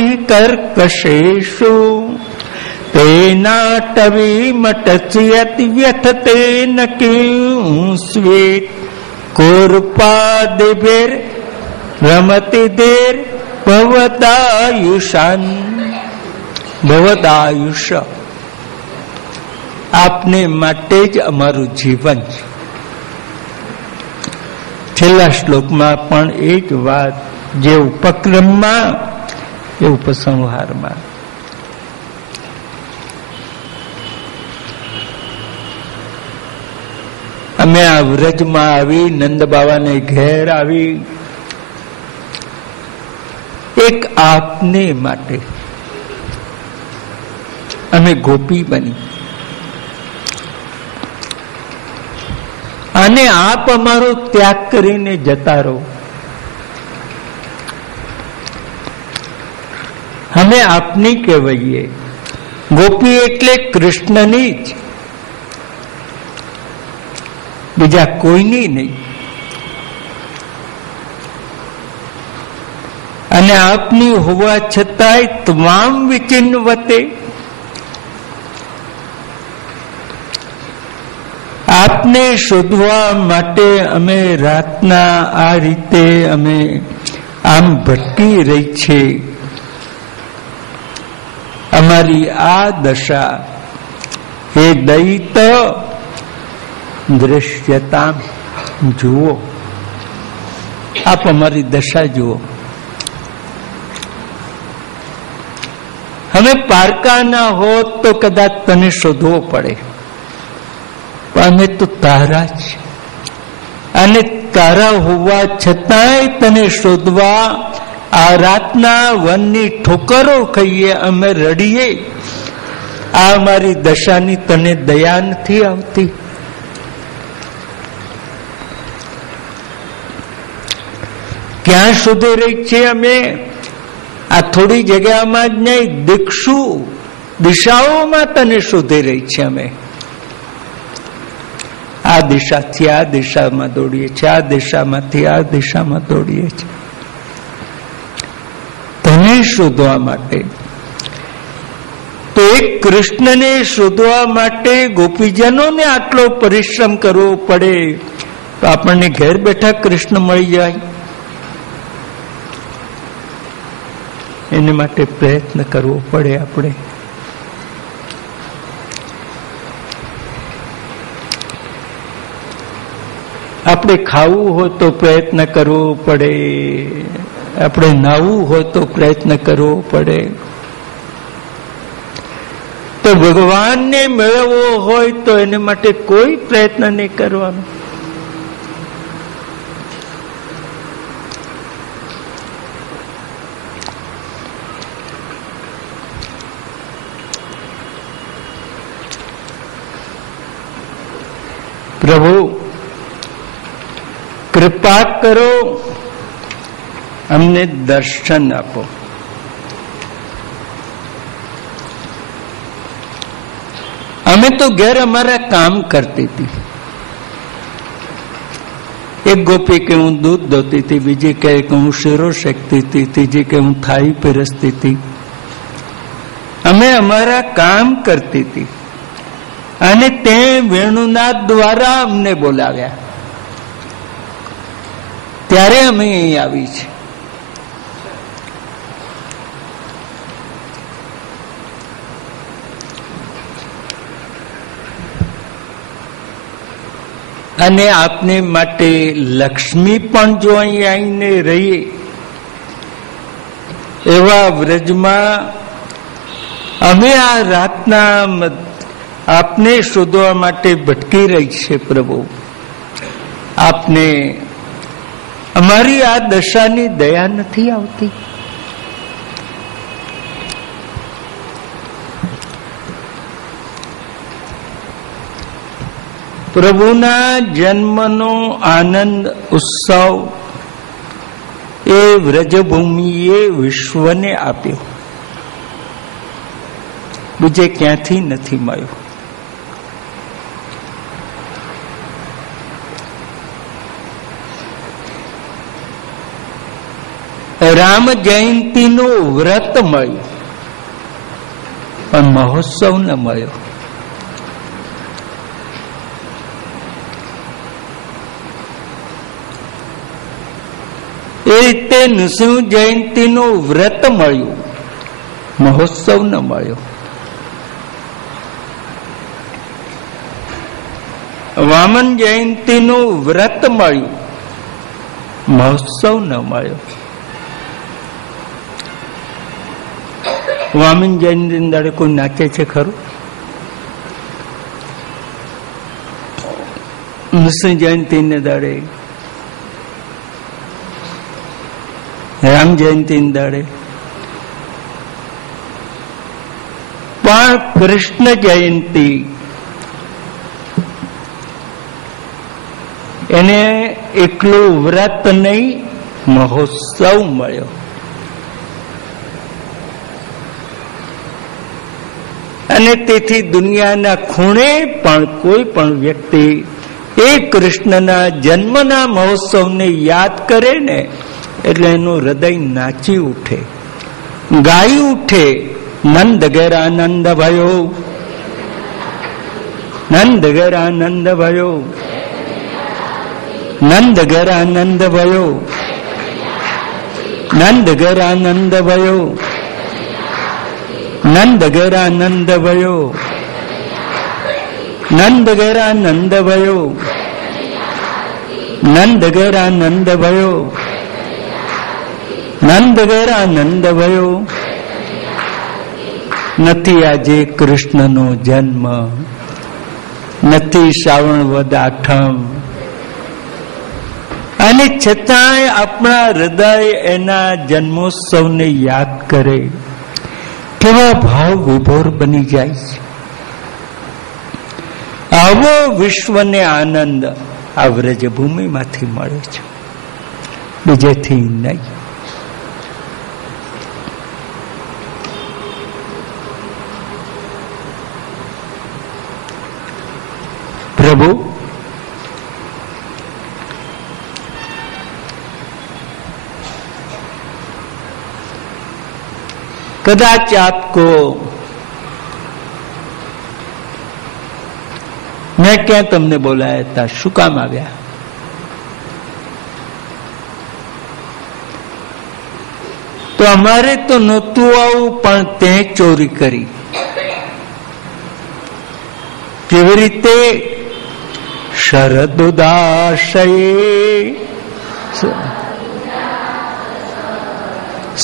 हि कर्कशेषु तेनाटवी मटस्यत व्यथते न किंस्वेत कोरपादिभिर रमति देर भवदायुषान। ભવદાયુષ્ય આપને માટે જ અમારું જીવન છે. છેલ્લા શ્લોકમાં પણ એ જ વાત, જે ઉપક્રમમાં એ ઉપસંહારમાં. અમે આ વ્રજમાં આવી, નંદ બાવાને ઘેર આવી, એક આપને માટે અમે ગોપી બની. અને આપ અમારો ત્યાગ કરીને જતા રહો. અમે આપની કહેવાઈએ. ગોપી એટલે કૃષ્ણની જ, બીજા કોઈની નહીં. અને આપની હોવા છતાંય તમામ વિચિન્ન વતે આપને શોધવા માટે અમે રાતના આ રીતે અમે આમ ભટકી રહી છે. અમારી આ દશા એ દૈત દ્રશ્યતા જુઓ. આપ અમારી દશા જુઓ. અમે પારકા ના હોત તો કદાચ તને શોધવો પડે, અમે તો તારા જ, અને તારા હોવા છતાંય તને શોધવા આ રાતના વનની ઠોકરો ખાઈએ, અમે રડીએ. આ અમારી દશાની તને દયા નથી આવતી. ક્યાં શોધી રહી છે અમે? આ થોડી જગ્યામાં જ નહીં, દિશાઓમાં તને શોધી રહી છે અમે. આ દિશાથી આ દિશામાં દોડીએ છીએ, આ દિશામાંથી આ દિશામાં દોડીએ છીએ તને શોધવા માટે. તો એક કૃષ્ણને શોધવા માટે ગોપીજનોને આટલો પરિશ્રમ કરવો પડે, તો આપણને ઘેર બેઠા કૃષ્ણ મળી જાય. એને માટે પ્રયત્ન કરવો પડે. આપણે ખાવું હોય તો પ્રયત્ન કરવો પડે, આપણે નાહવું હોય તો પ્રયત્ન કરવો પડે. તો ભગવાનને મેળવવો હોય તો એને માટે કોઈ પ્રયત્ન નહીં કરવાનો. પ્રભુ કૃપા કરો, અમને દર્શન આપો. અમે તો ઘેર અમારા કામ કરતી હતી. એક ગોપી કે હું દૂધ દોતી હતી, બીજી કહે કે હું શીરો શેકતી હતી, ત્રીજી કે હું થાળી પીરસતી હતી. અમે અમારા કામ કરતી હતી અને તે વેણુનાથ દ્વારા અમને બોલાવ્યા, ત્યારે અમે અહીં આવી છે. અને આપને માટે લક્ષ્મી પણ જો અહીં આવીને રહીએ, એવા વ્રજમાં અમે આ રાતના આપને શોધવા માટે ભટકી રહી છે. પ્રભુ આપને અમારી આ દશાની દયા નથી આવતી. પ્રભુના જન્મનો આનંદ ઉત્સવ એ વ્રજભૂમિએ વિશ્વને આપ્યો, બીજે ક્યાંથી નથી મળ્યો. રામ જયંતીનું વ્રત મળ્યું પણ મહોત્સવ ન મળ્યો. એ રીતે નૃસિંહ જયંતીનું વ્રત મળ્યું, મહોત્સવ ન મળ્યો. વામન જયંતીનું વ્રત મળ્યું, મહોત્સવ ન મળ્યો. વામન જયંતી દાડે કોઈ નાચે છે ખરું? નૃસિંહ જયંતી ને દાડે, રામ જયંતી દાડે, પણ કૃષ્ણ જયંતી એને એકલું વ્રત નહીં, મહોત્સવ મળ્યો. અને તેથી દુનિયાના ખૂણે પણ કોઈ પણ વ્યક્તિ એ કૃષ્ણના જન્મના મહોત્સવને યાદ કરે ને એટલે એનું હૃદય નાચી ઉઠે, ગાઈ ઉઠે. નંદ ઘેર આનંદ ભયો, નંદ ઘેર આનંદ ભયો, નંદ ઘેર આનંદ ભયો, નંદ ઘેર આનંદ ભયો, નંદ ઘેર આનંદ ભયો, નંદ ઘેર આનંદ ભયો, નંદ ઘેર આનંદ ભયો, નંદ ઘેર આનંદ ભયો. નથી આજે કૃષ્ણનો જન્મ, નથી શ્રાવણ વદ આઠમ, અને છતાંય આપણા હૃદય એના જન્મોત્સવને યાદ કરે. કેવા ભાવ વિભોર બની જાય છે. આવો વિશ્વને આનંદ આ વ્રજભૂમિમાંથી મળે છે, બીજેથી નહીં. प्रभु कदाच आपको मैं क्या तुमने बोलाया था, शू काम આવ્યા? તો અમારે તો નહોતું આવું, પણ તે ચોરી કરી. કેવી રીતે? શરદુદાશયે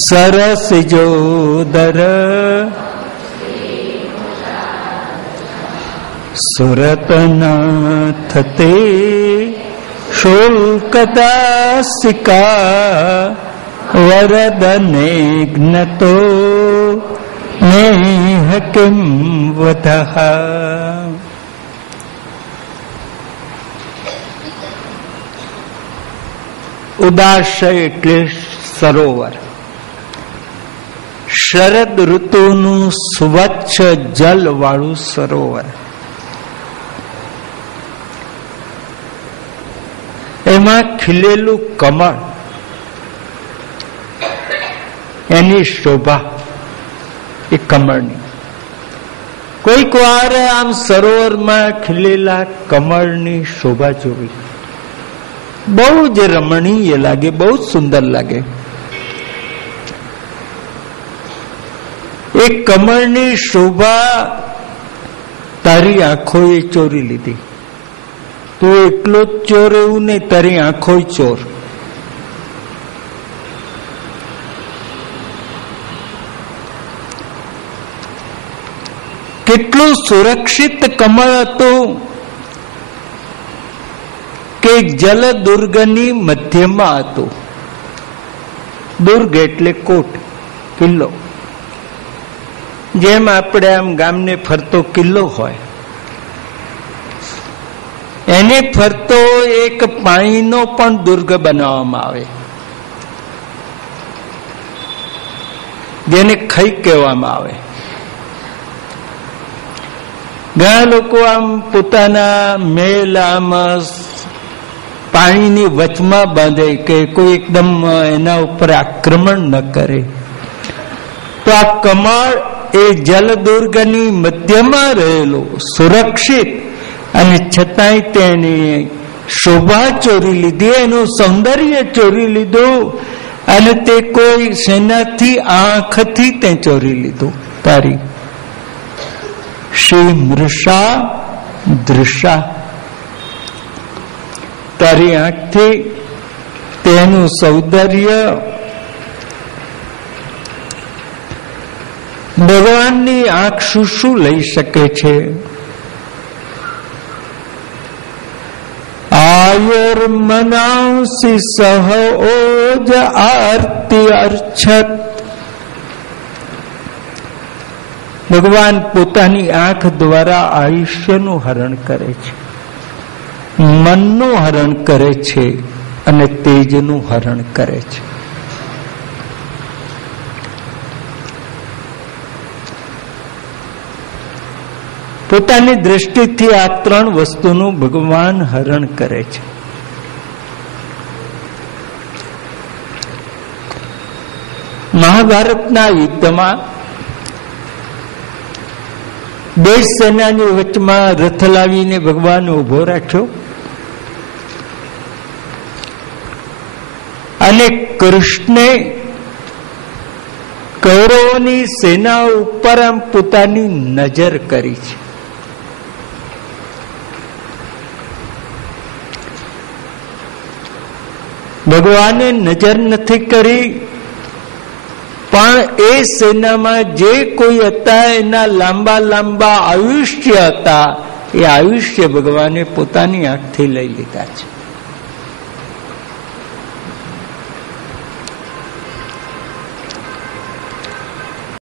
સરસ જોદર સુરતનાથ તે શુલ્કદાસિકા વરદને જ્ઞતો નેહ કિં વદઃ. ઉદાશય એટલે સરોવર. શરદ ઋતુનું સ્વચ્છ જલ વાળું સરોવર. એમાં ખીલેલું કમળ, એની શોભા એ કમળની. કોઈક વાર આમ સરોવરમાં ખીલેલા કમળની શોભા જોવી બહુ જ રમણીય લાગે, બહુ સુંદર લાગે. એ કમળની શોભા તારી આંખોએ ચોરી લીધી. તું એકલો જ ચોર એવું નહીં, તારી આંખો ચોર. કેટલું સુરક્ષિત કમળ હતું કે જલ દુર્ગની મધ્યમાં હતું. દુર્ગ એટલે કોટ, કિલ્લો. જેમ આપણે આમ ગામને ફરતો કિલ્લો હોય, એને ફરતો એક પાણીનો પણ દુર્ગ બનાવવામાં આવે, જેને ખઈ કહેવામાં આવે. ઘણા લોકો આમ પોતાના મહેલ આમ પાણીની વચમાં બાંધે કે કોઈ એકદમ એના ઉપર આક્રમણ ન કરે. તો આ કમળ એ જલદુર્ગની મધ્યમાં રહેલો સુરક્ષિત, અને છતાંય તેની શોભા ચોરી લીધી, એનું સૌંદર્ય ચોરી લીધું, અને તે કોઈ સેનાથી આંખથી તે ચોરી લીધું. તારી શ્રી મૃષા દૃષા, તારી આંખથી તેનું સૌંદર્ય ભગવાનની આંખ શું લઈ શકે છે? આયુર્મનાંસી સહ ઓજ આરતી અર્છત. ભગવાન પોતાની આંખ દ્વારા આયુષ્યનું હરણ કરે છે, મનનું હરણ કરે છે, અને તેજનું હરણ કરે છે. પોતાની દ્રષ્ટિથી આ ત્રણ વસ્તુનું ભગવાન હરણ કરે છે. મહાભારતના યુદ્ધમાં બે સેનાની વચમાં રથ લાવીને ભગવાન ઉભો રાખ્યો, અને કૃષ્ણે કૌરવોની સેના ઉપર આમ પોતાની નજર કરી છે. ભગવાને નજર નથી કરી, પણ એ સેનામાં જે કોઈ હતા એના લાંબા લાંબા આયુષ્ય હતા, એ આયુષ્ય ભગવાને પોતાની આંખથી લઈ લીધા છે.